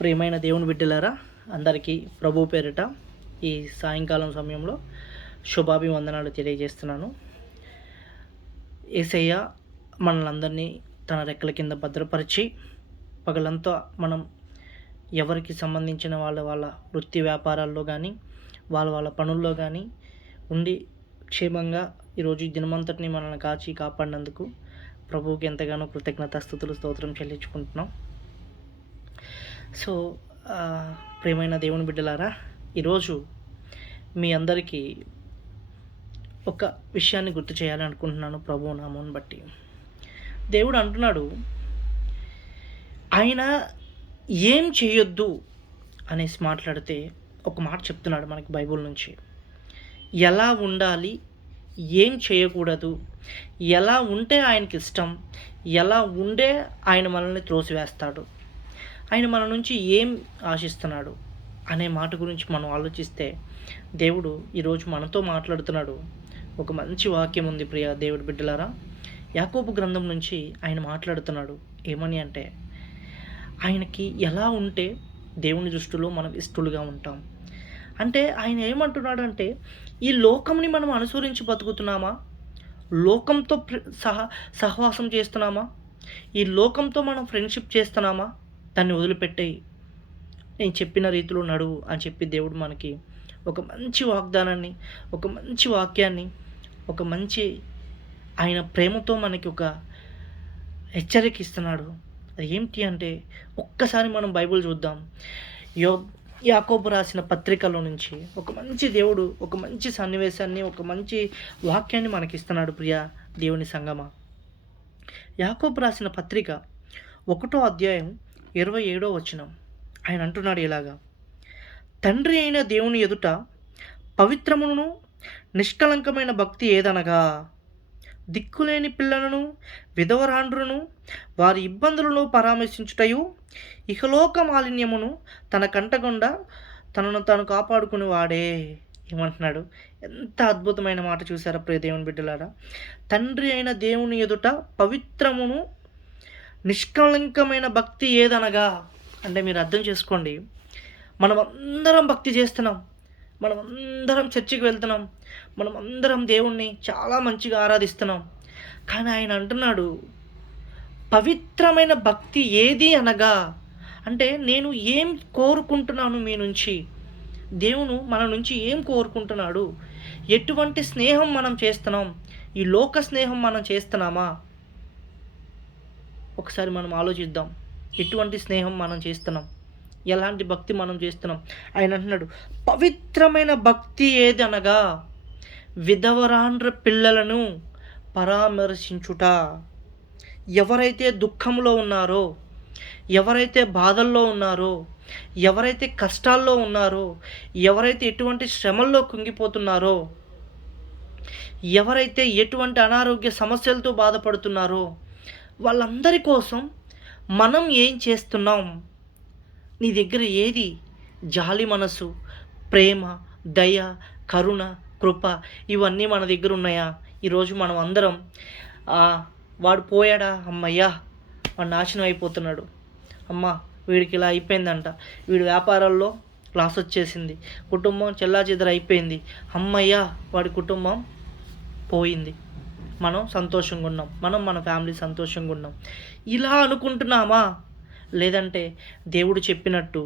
ప్రియమైన దేవుని బిడ్డలారా, అందరికీ ప్రభు పేరిట ఈ సాయంకాలం సమయంలో శుభాభివందనాలు తెలియజేస్తున్నాను. యేసయ్య మనలందరినీ తన రెక్కల కింద భద్రపరిచి పగలంతా మనం ఎవరికి సంబంధించిన వాళ్ళ వృత్తి వ్యాపారాల్లో కానీ వాళ్ళ పనుల్లో కానీ ఉండి క్షేమంగా ఈరోజు ఈ దినమంతటిని మనల్ని కాచి కాపాడినందుకు ప్రభువుకి ఎంతగానో కృతజ్ఞతాస్తుతులు స్తోత్రం చెల్లించుకుంటున్నాం. సో ప్రియమైన దేవుని బిడ్డలారా, ఈరోజు మీ అందరికీ ఒక విషయాన్ని గుర్తు చేయాలనుకుంటున్నాను ప్రభు నామమును బట్టి. దేవుడు అంటున్నాడు, ఆయన ఏం చేయొద్దు అనేసి మాట్లాడితే ఒక మాట చెప్తున్నాడు మనకి బైబిల్ నుంచి. ఎలా ఉండాలి, ఏం చేయకూడదు, ఎలా ఉంటే ఆయనకి ఇష్టం, ఎలా ఉండే ఆయన మనల్ని త్రోసివేస్తాడు, ఆయన మన నుంచి ఏం ఆశిస్తున్నాడు అనే మాట గురించి మనం ఆలోచిస్తే దేవుడు ఈరోజు మనతో మాట్లాడుతున్నాడు. ఒక మంచి వాక్యం ఉంది ప్రియ దేవుడి బిడ్డలారా. యాకోబు గ్రంథం నుంచి ఆయన మాట్లాడుతున్నాడు. ఏమని అంటే, ఆయనకి ఎలా ఉంటే దేవుని దృష్టిలో మనం ఇష్టలుగా ఉంటాం. అంటే ఆయన ఏమంటున్నాడు అంటే, ఈ లోకంని మనం అనుసరించి బతుకుతున్నామా, లోకంతో సహవాసం చేస్తున్నామా, ఈ లోకంతో మనం ఫ్రెండ్షిప్ చేస్తున్నామా, దాన్ని వదిలిపెట్టేయి, నేను చెప్పిన రీతిలో నడువు అని చెప్పి దేవుడు మనకి ఒక మంచి వాగ్దానాన్ని, ఒక మంచి వాక్యాన్ని, ఒక మంచి ఆయన ప్రేమతో మనకి ఒక హెచ్చరిక ఇస్తున్నాడు. అది ఏమిటి అంటే, ఒక్కసారి మనం బైబిల్ చూద్దాం. యాకోబు రాసిన పత్రికలో నుంచి ఒక మంచి దేవుడు ఒక మంచి సన్నివేశాన్ని, ఒక మంచి వాక్యాన్ని మనకి ఇస్తున్నాడు. ప్రియ దేవుని సంగమా, యాకోబు రాసిన పత్రిక 1వ అధ్యాయం 27వ వచనం ఆయన అంటున్నాడు ఇలాగా, తండ్రి అయిన దేవుని ఎదుట పవిత్రమును నిష్కలంకమైన భక్తి ఏదనగా, దిక్కులేని పిల్లలను విధవరాండ్రును వారి ఇబ్బందులను పరామర్శించుటయు, ఇహలోక మాలిన్యమును తన కంటకుండా తనను తాను కాపాడుకుని వాడే. ఏమంటున్నాడు? ఎంత అద్భుతమైన మాట చూసారా ప్రియ దేవుని బిడ్డలారా. తండ్రి అయిన దేవుని ఎదుట పవిత్రమును నిష్కలంకమైన భక్తి ఏదనగా అంటే, మీరు అర్థం చేసుకోండి, మనం అందరం భక్తి చేస్తున్నాం, మనం అందరం చర్చికి వెళ్తున్నాం, మనం అందరం దేవుణ్ణి చాలా మంచిగా ఆరాధిస్తున్నాం. కానీ ఆయన అంటున్నాడు, పవిత్రమైన భక్తి ఏది అనగా, అంటే నేను ఏం కోరుకుంటున్నాను మీ నుంచి, దేవుడు మన నుంచి ఏం కోరుకుంటున్నాడు, ఎటువంటి స్నేహం మనం చేస్తున్నాం, ఈ లోక స్నేహం మనం చేస్తున్నామా? ఒకసారి మనం ఆలోచిద్దాం. ఎటువంటి స్నేహం మనం చేస్తున్నాం, ఎలాంటి భక్తి మనం చేస్తున్నాం? ఆయన అంటున్నాడు, పవిత్రమైన భక్తి ఏది అనగా విధవరాండ్ర పిల్లలను పరామర్శించుట. ఎవరైతే దుఃఖంలో ఉన్నారో, ఎవరైతే బాధల్లో ఉన్నారో, ఎవరైతే కష్టాల్లో ఉన్నారో, ఎవరైతే ఎటువంటి శ్రమల్లో కుంగిపోతున్నారో, ఎవరైతే ఎటువంటి అనారోగ్య సమస్యలతో బాధపడుతున్నారో, వాళ్ళందరి కోసం మనం ఏం చేస్తున్నాం? నీ దగ్గర ఏది జాలి మనసు, ప్రేమ, దయ, కరుణ, కృప ఇవన్నీ మన దగ్గర ఉన్నాయా? ఈరోజు మనం అందరం వాడు పోయాడా, అమ్మయ్యా వాడు నాశనం అయిపోతున్నాడు, అమ్మ వీడికి ఇలా అయిపోయిందంట, వీడి వ్యాపారాల్లో లాస్ వచ్చేసింది, కుటుంబం చెల్లాచెదరు అయిపోయింది, అమ్మయ్యా వాడి కుటుంబం పోయింది, మనం సంతోషంగా ఉన్నాం, మన ఫ్యామిలీ సంతోషంగా ఉన్నాం, ఇలా అనుకుంటున్నామా? లేదంటే దేవుడు చెప్పినట్టు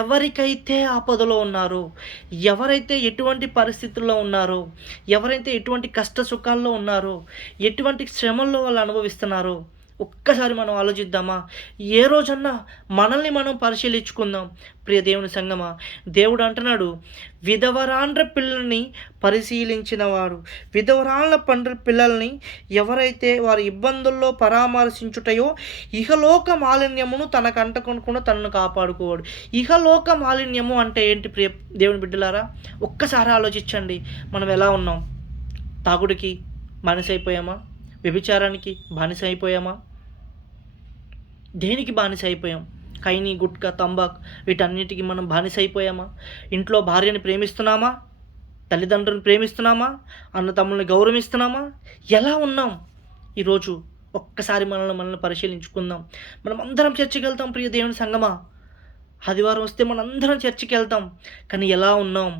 ఎవరికైతే ఆపదలో ఉన్నారో, ఎవరైతే ఎటువంటి పరిస్థితుల్లో ఉన్నారో, ఎవరైతే ఎటువంటి కష్ట సుఖాల్లో ఉన్నారో, ఎటువంటి శ్రమల్లో వాళ్ళు అనుభవిస్తున్నారో, ఒక్కసారి మనం ఆలోచిద్దామా? ఏ రోజన్నా మనల్ని మనం పరిశీలించుకుందాం. ప్రియ దేవుని సంగమా, దేవుడు అంటున్నాడు, విధవరాండ్ర పిల్లల్ని పరిశీలించిన వాడు, విధవరాళ్ళ పిల్లల్ని ఎవరైతే వారి ఇబ్బందుల్లో పరామర్శించుటయో, ఇహలోక మాలిన్యమును తనకు అంటకుండా తనను కాపాడుకోవాడు. ఇహలోక మాలిన్యము అంటే ఏంటి ప్రియ దేవుని బిడ్డలారా? ఒక్కసారి ఆలోచించండి. మనం ఎలా ఉన్నాం? తాగుడికి బానిస అయిపోయామా? వ్యభిచారానికి బానిస అయిపోయామా? దేనికి బానిస అయిపోయాం? ఖైనీ, గుట్కా, తంబాకు వీటన్నిటికీ మనం బానిస అయిపోయామా? ఇంట్లో భార్యని ప్రేమిస్తున్నామా? తల్లిదండ్రులను ప్రేమిస్తున్నామా? అన్న తమ్ముల్ని గౌరవిస్తున్నామా? ఎలా ఉన్నాం ఈరోజు? ఒక్కసారి మనల్ని పరిశీలించుకుందాం. మనం అందరం చర్చికి వెళ్తాం ప్రియ దేవుని సంగమా. ఆదివారం వస్తే మనందరం చర్చికి వెళ్తాం. కానీ ఎలా ఉన్నాం?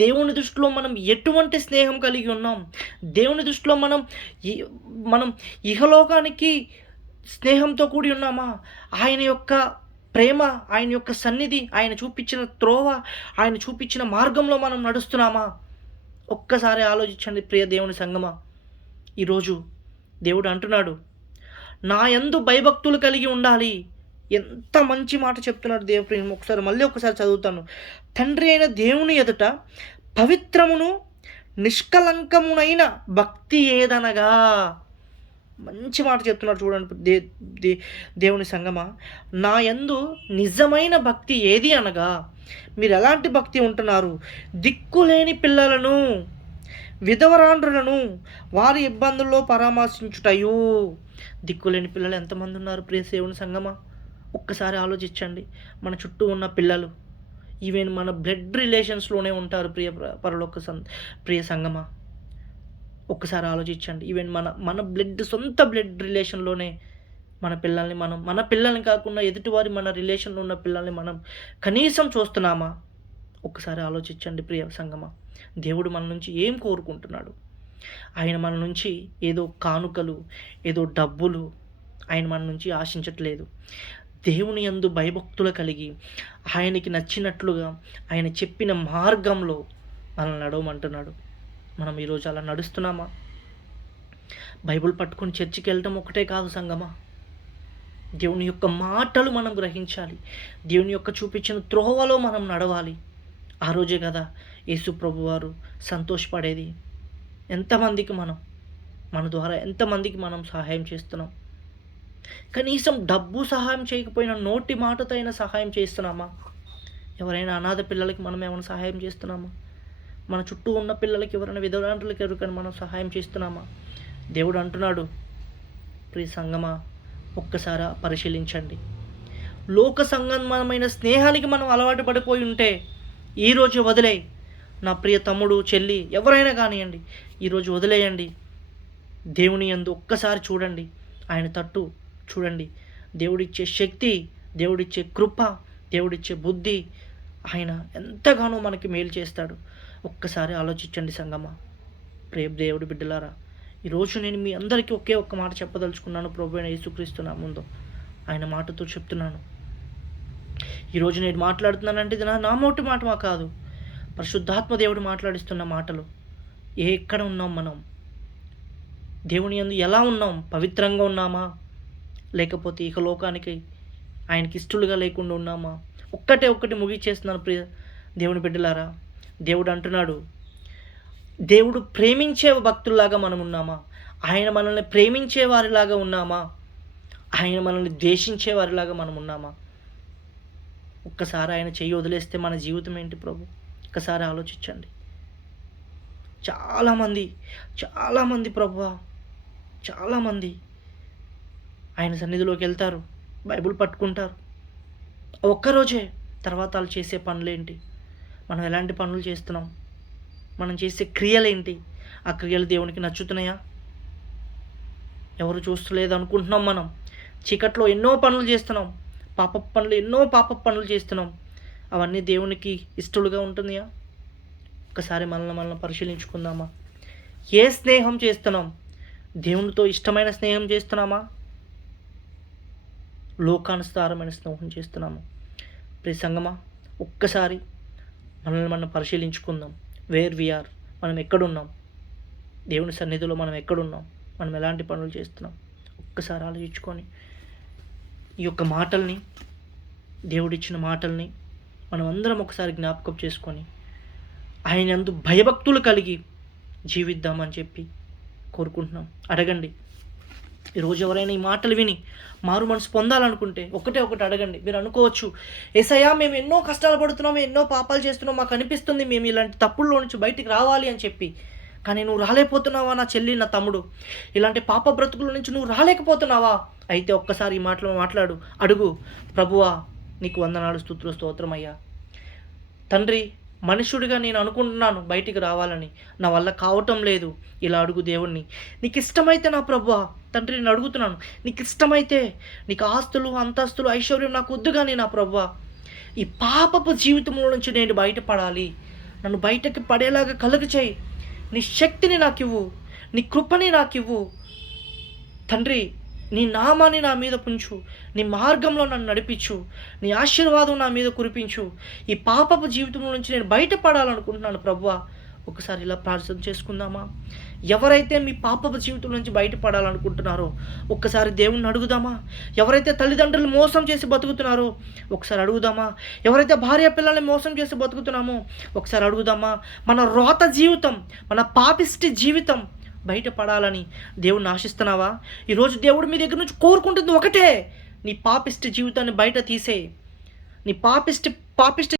దేవుని దృష్టిలో మనం ఎటువంటి స్నేహం కలిగి ఉన్నాం? దేవుని దృష్టిలో మనం ఇహలోకానికి స్నేహంతో కూడి ఉన్నామా? ఆయన యొక్క ప్రేమ, ఆయన యొక్క సన్నిధి, ఆయన చూపించిన త్రోవ, ఆయన చూపించిన మార్గంలో మనం నడుస్తున్నామా? ఒక్కసారి ఆలోచించండి ప్రియ దేవుని సంగమా. ఈరోజు దేవుడు అంటున్నాడు, నా యందు భయభక్తులు కలిగి ఉండాలి. ఎంత మంచి మాట చెప్తున్నాడు దేవుడు. మళ్ళీ ఒకసారి చదువుతాను. తండ్రి అయిన దేవుని ఎదుట పవిత్రమును నిష్కలంకమునైన భక్తి ఏదనగా. మంచి మాట చెప్తున్నాడు చూడండి దేవుని సంగమా. నా యందు నిజమైన భక్తి ఏది అనగా, మీరు ఎలాంటి భక్తి ఉంటున్నారు? దిక్కులేని పిల్లలను, విధవరాండ్రులను వారి ఇబ్బందుల్లో పరామర్శించుటయు. దిక్కులేని పిల్లలు ఎంతమంది ఉన్నారు ప్రియ దేవుని సంగమా? ఒక్కసారి ఆలోచించండి. మన చుట్టూ ఉన్న పిల్లలు, ఈవెన్ మన బ్లడ్ రిలేషన్స్లోనే ఉంటారు ప్రియ సంగమా. ఒక్కసారి ఆలోచించండి. ఈవెన్ మన సొంత బ్లడ్ రిలేషన్లోనే మన పిల్లల్ని కాకుండా ఎదుటివారి మన రిలేషన్లో ఉన్న పిల్లల్ని మనం కనీసం చూస్తున్నామా? ఒక్కసారి ఆలోచించండి ప్రియ సంగమా. దేవుడు మన నుంచి ఏం కోరుకుంటున్నాడు? ఆయన మన నుంచి ఏదో కానుకలు, ఏదో డబ్బులు ఆయన మన నుంచి ఆశించట్లేదు. దేవుని యందు భయభక్తులు కలిగి ఆయనకి నచ్చినట్లుగా ఆయన చెప్పిన మార్గంలో మనల్ని నడవమంటున్నాడు. మనం ఈరోజు అలా నడుస్తున్నామా? బైబిల్ పట్టుకొని చర్చికి వెళ్ళటం ఒకటే కాదు సంగమా. దేవుని యొక్క మాటలు మనం గ్రహించాలి. దేవుని యొక్క చూపించిన త్రోవలో మనం నడవాలి. ఆ రోజే కదా యేసు ప్రభు వారు సంతోషపడేది. ఎంతమందికి మన ద్వారా ఎంతమందికి మనం సహాయం చేస్తున్నాం? కనీసం డబ్బు సహాయం చేయకపోయినా నోటి మాటతో అయినా సహాయం చేస్తున్నామా? ఎవరైనా అనాథ పిల్లలకి మనం ఏమైనా సహాయం చేస్తున్నామా? మన చుట్టూ ఉన్న పిల్లలకి, ఎవరైనా విధవరాండ్రులకి ఎవరికైనా మనం సహాయం చేస్తున్నామా? దేవుడు అంటున్నాడు, ప్రియ సంగమా, ఒక్కసారి పరిశీలించండి. లోక సంగమమైన స్నేహానికి మనం అలవాటు పడిపోయి ఉంటే ఈరోజు వదిలేయి. నా ప్రియ తమ్ముడు, చెల్లి, ఎవరైనా కానివ్వండి, ఈరోజు వదిలేయండి. దేవుని యందు ఒక్కసారి చూడండి, ఆయన తట్టు చూడండి. దేవుడిచ్చే శక్తి, దేవుడిచ్చే కృప, దేవుడిచ్చే బుద్ధి, ఆయన ఎంతగానో మనకి మేలు చేస్తాడు. ఒక్కసారి ఆలోచించండి సంగమా. దేవుడి బిడ్డలారా, ఈరోజు నేను మీ అందరికీ ఒకే ఒక్క మాట చెప్పదలుచుకున్నాను. ప్రభువైన యేసుక్రీస్తు నామములో ఆయన మాటతో చెప్తున్నాను. ఈరోజు నేను మాట్లాడుతున్నానంటే ఇది నా మోటి మాట కాదు, పరిశుద్ధాత్మ దేవుడు మాట్లాడిస్తున్న మాటలు. ఎక్కడ ఉన్నాం మనం? దేవుని యందు ఎలా ఉన్నాం? పవిత్రంగా ఉన్నామా? లేకపోతే ఇక లోకానికి ఆయనకి ఇష్టలుగా లేకుండా ఉన్నామా? ఒక్కటి ముగిచేస్తున్నాను ప్రియ దేవుని బిడ్డలారా. దేవుడు అంటున్నాడు, దేవుడు ప్రేమించే భక్తుల్లాగా మనం ఉన్నామా? ఆయన మనల్ని ప్రేమించే వారిలాగా ఉన్నామా? ఆయన మనల్ని ద్వేషించే వారిలాగా మనం ఉన్నామా? ఒక్కసారి ఆయన చెయ్యి వదిలేస్తే మన జీవితం ఏంటి ప్రభు? ఒక్కసారి ఆలోచించండి. చాలామంది ప్రభువా, చాలామంది ఆయన సన్నిధిలోకి వెళ్తారు, బైబిల్ పట్టుకుంటారు. ఒక్కరోజే తర్వాత వాళ్ళు చేసే పనులేంటి? మనం ఎలాంటి పనులు చేస్తున్నాం? మనం చేసే క్రియలేంటి? ఆ క్రియలు దేవునికి నచ్చుతున్నాయా? ఎవరు చూస్తలేదు అనుకుంటున్నాం. మనం చీకట్లో ఎన్నో పనులు చేస్తున్నాం, ఎన్నో పాప పనులు చేస్తున్నాం. అవన్నీ దేవునికి ఇష్టలుగా ఉంటుందా? ఒకసారి మనల్ని పరిశీలించుకుందామా? ఏ స్నేహం చేస్తున్నాం? దేవునితో ఇష్టమైన స్నేహం చేస్తున్నామా? లోకానుసారమైన స్నేహం చేస్తున్నాము? ప్రియ సంగమా, ఒక్కసారి మనం పరిశీలించుకుందాం. వేర్ వీఆర్, మనం ఎక్కడున్నాం? దేవుని సన్నిధిలో మనం ఎక్కడున్నాం? మనం ఎలాంటి పనులు చేస్తున్నాం? ఒక్కసారి ఆలోచించుకొని ఈ యొక్క మాటల్ని, దేవుడిచ్చిన మాటల్ని మనం అందరం ఒకసారి జ్ఞాపకం చేసుకొని ఆయన యందు భయభక్తులు కలిగి జీవిద్దామని చెప్పి కోరుకుంటున్నాం. అడగండి. ఈరోజు ఎవరైనా ఈ మాటలు విని మారు మనసు పొందాలనుకుంటే ఒకటి అడగండి. మీరు అనుకోవచ్చు, యేసయ్యా మేము ఎన్నో కష్టాలు పడుతున్నాం, ఎన్నో పాపాలు చేస్తున్నాం, మాకు అనిపిస్తుంది మేము ఇలాంటి తప్పుల్లో నుంచి బయటికి రావాలి అని చెప్పి. కానీ నువ్వు రాలేకపోతున్నావా నా చెల్లి, నా తమ్ముడు? ఇలాంటి పాప బ్రతుకుల నుంచి నువ్వు రాలేకపోతున్నావా? అయితే ఒక్కసారి ఈ మాటలు మాట్లాడు, అడుగు. ప్రభువా, నీకు వందనాలు, స్తోత్రం అయ్యా. తండ్రి, మనుషుడిగా నేను అనుకుంటున్నాను బయటికి రావాలని, నా వల్ల కావటం లేదు. ఇలా అడుగు దేవుణ్ణి. నీకు ఇష్టమైతే నా ప్రభువా, తండ్రి నేను అడుగుతున్నాను, నీకు ఇష్టమైతే, నీకు ఆస్తులు, అంతస్తులు, ఐశ్వర్యం నాకు వద్దు కానీ నా ప్రభువా, ఈ పాపపు జీవితంలో నుంచి నేను బయటపడాలి, నన్ను బయటకి పడేలాగా కలుగ చేయి, నీ శక్తిని నాకు ఇవ్వు, నీ కృపని నాకు ఇవ్వు తండ్రి. నీ నామాన్ని నా మీద పుంచు, నీ మార్గంలో నన్ను నడిపించు, నీ ఆశీర్వాదం నా మీద కురిపించు. ఈ పాపపు జీవితం నుంచి నేను బయటపడాలనుకుంటున్నాను ప్రభువా. ఒకసారి ఇలా ప్రార్థన చేసుకుందామా? ఎవరైతే మీ పాపపు జీవితం నుంచి బయటపడాలనుకుంటున్నారో ఒక్కసారి దేవుణ్ణి అడుగుదామా? ఎవరైతే తల్లిదండ్రులు మోసం చేసి బతుకుతున్నారో ఒకసారి అడుగుదామా? ఎవరైతే భార్య పిల్లల్ని మోసం చేసి బతుకుతున్నామో ఒకసారి అడుగుదామా? మన రోత జీవితం, మన పాపిష్టి జీవితం బయటపడాలని దేవుణ్ణి ఆశిస్తున్నావా? ఈరోజు దేవుడు మీ దగ్గర నుంచి కోరుకుంటుంది ఒకటే, నీ పాపిష్టి జీవితాన్ని బయట తీసే, నీ పాపిష్టి